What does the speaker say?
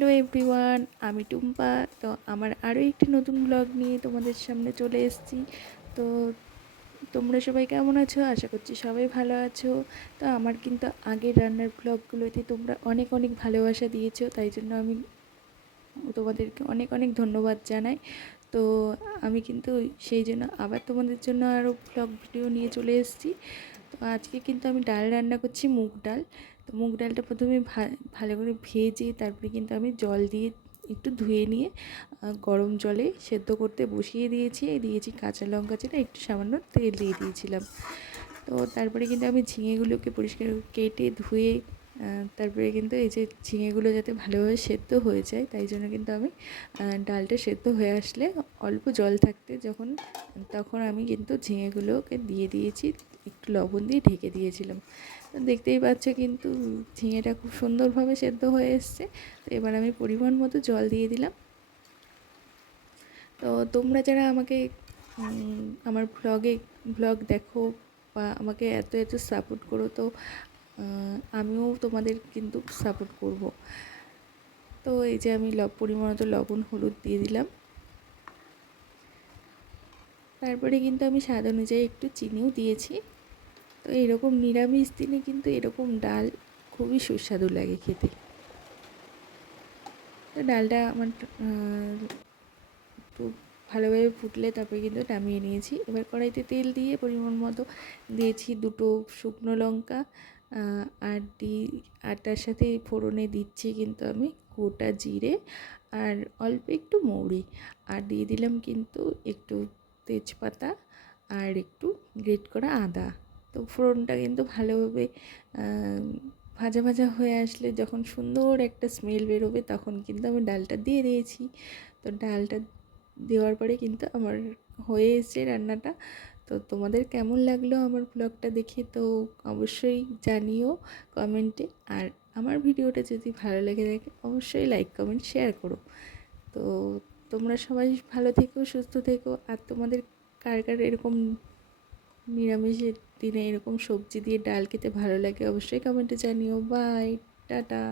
Hello everyone, আমি টুম্পা। তো আমার আরও একটি নতুন ব্লগ নিয়ে তোমাদের সামনে চলে এসেছি। তো তোমরা সবাই কেমন আছো? আশা করছি সবাই ভালো আছো। তো আমার কিন্তু আগের রান্নার ব্লগগুলোতে তোমরা অনেক অনেক ভালোবাসা দিয়েছো, তাই জন্য আমি তোমাদেরকে অনেক অনেক ধন্যবাদ জানাই। তো আমি কিন্তু সেই জন্য আবার তোমাদের জন্য আরও ব্লগ ভিডিও নিয়ে চলে এসেছি। তো আজকে কিন্তু আমি ডাল রান্না করছি, মুগ ডাল। তো মুগ ডালটা প্রথমে ভালো করে ভেজে তারপরে কিন্তু আমি জল দিয়ে একটু ধুয়ে নিয়ে গরম জলে সেদ্ধ করতে বসিয়ে দিয়েছি কাঁচা লঙ্কা চিরা, একটু সামান্য তেল দিয়ে দিয়েছিলাম। তো তারপরে কিন্তু আমি ঝিঙেগুলোকে পরিষ্কার কেটে ধুয়ে তারপরে কিন্তু এই যে ঝিঙেগুলো যাতে ভালোভাবে সেদ্ধ হয়ে যায়, তাই জন্য কিন্তু আমি ডালটা সেদ্ধ হয়ে আসলে অল্প জল থাকতে তখন আমি কিন্তু ঝিঙেগুলোকে দিয়ে দিয়েছি, একটু লবণ দিয়ে ঢেকে দিয়েছিলাম। তো দেখতেই পাচ্ছ কিন্তু ঝিঙেটা খুব সুন্দরভাবে সেদ্ধ হয়ে এসছে। তো এবার আমি পরিমাণ মতো জল দিয়ে দিলাম। তো তোমরা যারা আমাকে আমার ব্লগ দেখো বা আমাকে এত এত সাপোর্ট করো, তো আমিও তোমাদের কিন্তু সাপোর্ট করব। তো এই যে আমি পরিমাণ মতো লবণ হলুদ দিয়ে দিলাম। তারপরে কিন্তু আমি স্বাদ অনুযায়ী একটু চিনিও দিয়েছি। তো এরকম নিরামিষ দিনে কিন্তু এরকম ডাল খুবই সুস্বাদু লাগে খেতে। তো ডালটা আমার একটু ভালোভাবে ফুটলে তারপরে কিন্তু নামিয়ে নিয়েছি। এবার কড়াইতে তেল দিয়ে পরিমাণ মতো দিয়েছি দুটো শুকনো লঙ্কা, আর তার সাথে ফোড়নে দিচ্ছি কিন্তু আমি গোটা জিরে আর অল্প একটু মৌরি, আর দিয়ে দিলাম কিন্তু একটু তেজপাতা আর একটু গ্রেট করা আদা। তো ফোড়নটা কিন্তু ভালোভাবে ভাজা ভাজা হয়ে আসলে যখন সুন্দর একটা স্মেল বেরোবে, তখন কিন্তু আমি ডালটা দিয়ে দিয়েছি। তো ডালটা দেওয়ার পরে কিন্তু আমার হয়ে এসেছে রান্নাটা। তো তোমাদের কেমন লাগলো আমার ব্লগটা দেখে, তো অবশ্যই জানিও কমেন্টে। আর আমার ভিডিওটা যদি ভালো লেগে থাকে অবশ্যই লাইক কমেন্ট শেয়ার করো। তো তোমরা সবাই ভালো থেকো, সুস্থ থেকো। আর তোমাদের কার কার এরকম নিরামিষের দিনে এরকম সবজি দিয়ে ডাল খেতে ভালো লাগে অবশ্যই কমেন্টে জানিও। Bye, tata.